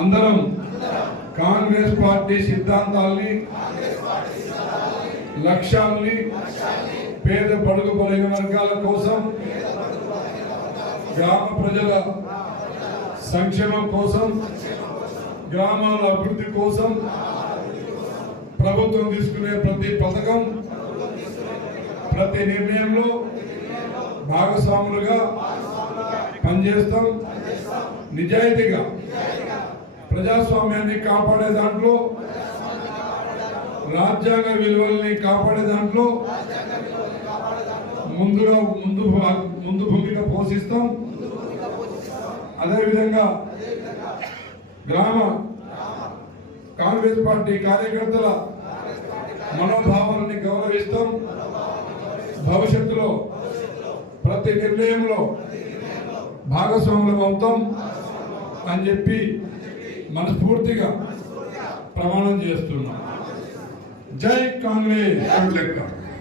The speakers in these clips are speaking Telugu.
అందరం కాంగ్రెస్ పార్టీ సిద్ధాంతాల్ని లక్ష్యాల్ని పేద బడుగు బలైన వర్గాల కోసం గ్రామ ప్రజల సంక్షేమం కోసం గ్రామాల అభివృద్ధి కోసం ప్రభుత్వం తీసుకునే ప్రతి పథకం ప్రతి నిర్ణయంలో భాగస్వాములుగా పనిచేస్తాం. నిజాయితీగా ప్రజాస్వామ్యాన్ని కాపాడే దాంట్లో రాజ్యాంగ విలువల్ని కాపాడే దాంట్లో ముందు భూమిక పోషిస్తాం. అదేవిధంగా గ్రామ కాంగ్రెస్ పార్టీ కార్యకర్తల మనోభావాలని గౌరవిస్తాం. భవిష్యత్తులో ప్రతి నిర్ణయంలో భాగస్వాములం అవుతాం అని చెప్పి మనస్ఫూర్తిగా ప్రమాణం చేస్తున్నాం. జై కాంగ్రెస్.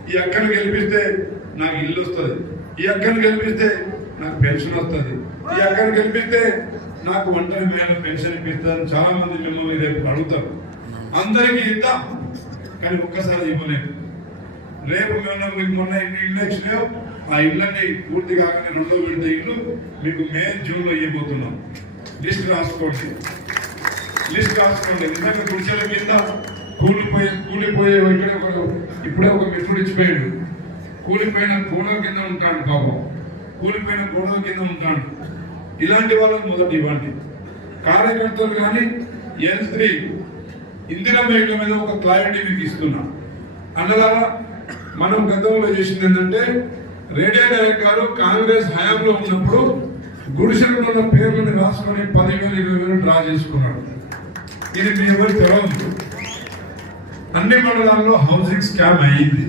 ఈ అక్కను గెలిపిస్తే నాకు ఇల్లు వస్తుంది, ఈ అక్కను గెలిపిస్తే నాకు పెన్షన్ వస్తుంది, ఈ అక్కను గెలిపిస్తే నాకు ఒంటరి మేళ పెన్షన్ ఇప్పిస్తారని చాలా మంది మిమ్మల్ని రేపు అడుగుతారు. అందరికీ ఇద్దాం, కానీ ఒక్కసారి ఇవ్వలేదు. రేపు మీకు మొన్న ఇల్లు వచ్చినాయో ఆ ఇళ్ళని పూర్తి కాగానే 2వ విడత ఇల్లు మీకు మే జూన్లో ఇవ్వబోతున్నాం. లిస్ట్ రాసుకోండి. నిజంగా గుడిసెల కింద కూలిపోయే ఇప్పుడే ఒక మిత్రుడు ఇచ్చిపోయాడు. కూలిపోయిన గోడల కింద ఉంటాడు పాపం, కూలిపోయిన గోడల కింద ఉంటాడు. ఇలాంటి వాళ్ళకి మొదటి ఇవ్వండి. కార్యకర్తలు కానీ L3 ఇందిరా మహిళల మీద ఒక క్లారిటీ మీకు ఇస్తున్నా. అన్నలారా, మనం గతంలో చేసింది ఏంటంటే, రేడియో నాయక్ గారు కాంగ్రెస్ హయాంలో ఉన్నప్పుడు గుడిసెలో ఉన్న పేర్లను రాసుకొని 10,000, 20,000 డ్రా చేసుకున్నాడు. ఇది మీ ఎవరు తెలవదు. అన్ని మండలాల్లో హౌసింగ్ స్కామ్ అయ్యింది.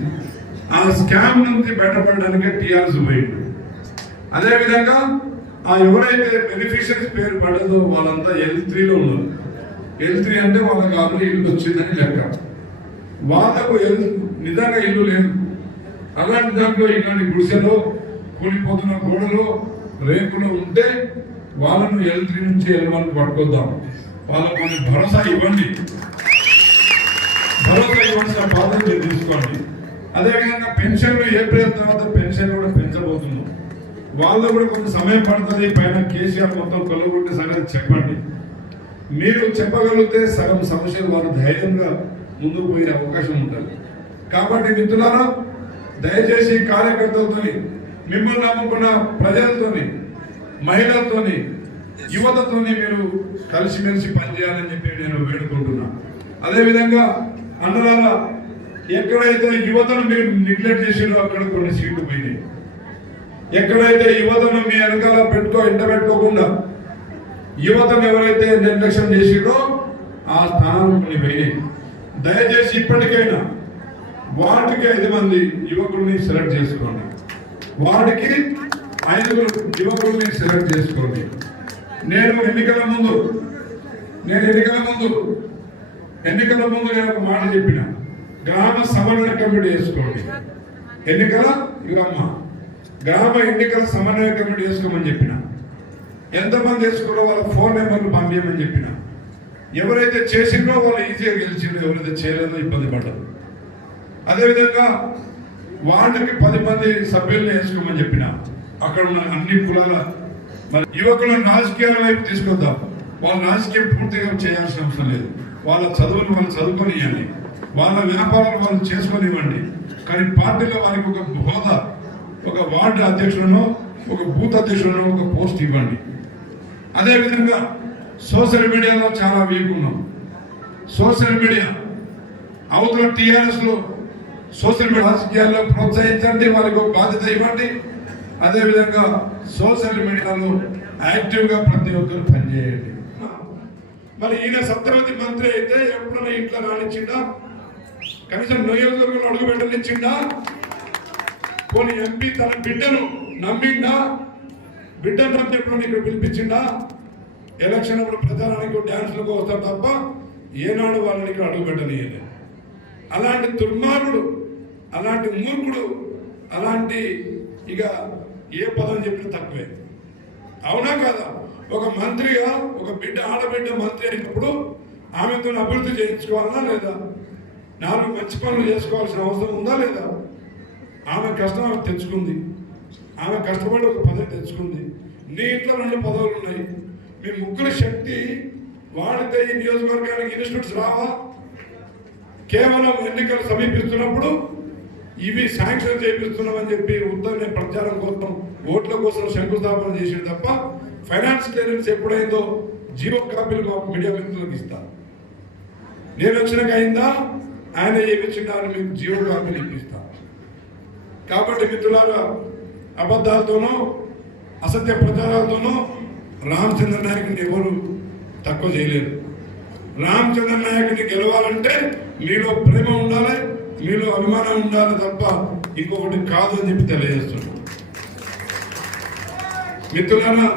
ఆ స్కామ్ నుంచి బయటపడడానికి టీఆర్ఎస్ పోయింది. అదేవిధంగా ఆ ఎవరైతే బెనిఫిషరీస్ పేరు పడదో వాళ్ళంతా L3లో ఉన్నారు. L3 అంటే వాళ్ళకి ఆల్రెడీ ఇల్లు వచ్చిందని లెక్క. వాళ్ళకు నిజంగా ఇల్లు లేదు. అలాంటి దాంట్లో ఇలాంటి గుడిసెలో కూలిపోతున్న గోడలో రేకులో ఉంటే వాళ్ళను L3 నుంచి L1 పట్టుకొద్దాం. వాళ్ళకు కొన్ని భరోసా ఇవ్వండి. భరోసా బాధ్యత తీసుకోండి. అదేవిధంగా పెన్షన్లు ఏప్రిల్ తర్వాత పెన్షన్ కూడా పెంచబోతున్నాం. వాళ్ళు కూడా కొంత సమయం పడుతుంది. పైన కేసీఆర్ మొత్తం కొల్లగొట్టే సంగతి చెప్పండి. మీరు చెప్పగలిగితే సగం సమస్యలు వాళ్ళు ధైర్యంగా ముందుకు పోయే అవకాశం ఉంటుంది. కాబట్టి మిత్రులారా, దయచేసి కార్యకర్తలతో, మిమ్మల్ని నమ్ముకున్న ప్రజలతోని, మహిళలతోని, యువతతోని మీరు కలిసిమెలిసి పనిచేయాలని చెప్పి నేను వేడుకుంటున్నా. అదేవిధంగా అన్నలారా, ఎక్కడైతే యువతను మీరు నెగ్లెక్ట్ చేసిరో అక్కడ కొన్ని సీట్లు పోయినాయి. ఎక్కడైతే యువతను మీ వెనకాల ఎంట పెట్టుకోకుండా యువతను ఎవరైతే నిర్లక్ష్యం చేసిరో ఆ స్థానాలు కొన్ని పోయినాయి. దయచేసి ఇప్పటికైనా వార్డుకి 5 మంది యువకుల్ని సెలెక్ట్ చేసుకోండి. వార్డుకి 5 యువకుల్ని సెలెక్ట్ చేసుకోండి. నేను ఎన్నికల ముందు నేను ఒక మాట చెప్పిన, గ్రామ సమన్వయ కమిటీ వేసుకోండి. గ్రామ ఎన్నికల సమన్వయ కమిటీ వేసుకోమని చెప్పిన. ఎంతమంది వేసుకోరో వాళ్ళ ఫోన్ నెంబర్లు పంపించమని చెప్పిన. ఎవరైతే చేసిండ్రో వాళ్ళు ఈజీగా గెలిచిండ్రో, ఎవరైతే చేయలేదో ఇబ్బంది పడ్డారు. అదేవిధంగా వార్డుకి 10 మంది సభ్యులను వేసుకోమని చెప్పిన. అక్కడ ఉన్న అన్ని కులాల యువకులను రాజకీయాల వైపు తీసుకొద్దాం. వాళ్ళ రాజకీయం పూర్తిగా చేయాల్సిన అవసరం లేదు. వాళ్ళ చదువులు వాళ్ళు చదువుకొనివ్వండి, వాళ్ళ వ్యాపారాలు వాళ్ళు చేసుకొనివ్వండి. కానీ పార్టీలో వారికి ఒక హోదా, ఒక వార్డు అధ్యక్షులను, ఒక బూత్ అధ్యక్షులను ఒక పోస్ట్ ఇవ్వండి. అదేవిధంగా సోషల్ మీడియాలో చాలా వీక్ ఉన్నాం. సోషల్ మీడియా అవతల టీఆర్ఎస్ లో సోషల్ మీడియా రాజకీయాల్లో ప్రోత్సహించండి, వారికి ఒక బాధ్యత ఇవ్వండి. అదేవిధంగా సోషల్ మీడియాలో యాక్టివ్గా ప్రతి ఒక్కరు పనిచేయండి. మరి ఈయన సప్తపతి మంత్రి అయితే ఎప్పుడైనా ఇంట్లో రానిచ్చిందా? కనీసం నియోజకవర్గంలో అడుగు పెట్టనిచ్చిందా? పోనీ ఎంపీ తన బిడ్డను నమ్మిందా? బిడ్డను నమ్మి ఎప్పుడైనా ఇక్కడ పిలిపించిందా? ఎలక్షన్ అప్పుడు ప్రచారానికి డ్యాన్స్లకు వస్తారు తప్ప ఏనాడు వాళ్ళని ఇక్కడ అడుగు పెట్టనీయలేదు. అలాంటి దుర్మార్గుడు, అలాంటి మూర్ఖుడు, అలాంటి ఇక ఏ పదం చెప్పినా తక్కువే. అవునా కాదా? ఒక మంత్రిగా ఒక బిడ్డ ఆడబిడ్డ మంత్రి అయినప్పుడు ఆమెతో అభివృద్ధి చేయించుకోవాలా లేదా? 4 మంచి పనులు చేసుకోవాల్సిన అవసరం ఉందా లేదా? ఆమె కష్టం ఆమె తెచ్చుకుంది, ఆమె కష్టపడి ఒక పదవి తెచ్చుకుంది. నీ ఇంట్లో 2 పదవులు ఉన్నాయి. మీ ముగ్గురు శక్తి వాడితే ఈ నియోజకవర్గానికి ఇన్స్టిట్యూట్స్ రావా? కేవలం ఎన్నికలు సమీపిస్తున్నప్పుడు ఇవి శాంక్షన్ చేపిస్తున్నామని చెప్పి ఉత్తర ప్రచారం కోసం ఓట్ల కోసం శంకుస్థాపన చేసిన తప్ప ఫైనాన్స్ క్లియరెన్స్ ఎప్పుడైందో జీవో కాపీలు మీడియా మిత్రులకు ఇస్తా. నేను వచ్చినాక అయిందా, ఆయన చేయించిన మీకు జీవో కాపీలు ఇప్పిస్తా. కాబట్టి మిత్రులారా, అబద్ధాలతోనో అసత్య ప్రచారాలతోనో రామచంద్ర నాయకుని ఎవరు తక్కువ చేయలేరు. రామచంద్ర నాయకుని గెలవాలంటే మీలో ప్రేమ ఉండాలి, మీలో అభిమానం ఉండాలి తప్ప ఇంకొకటి కాదు అని చెప్పి తెలియజేస్తున్నాను. మిత్రులారా,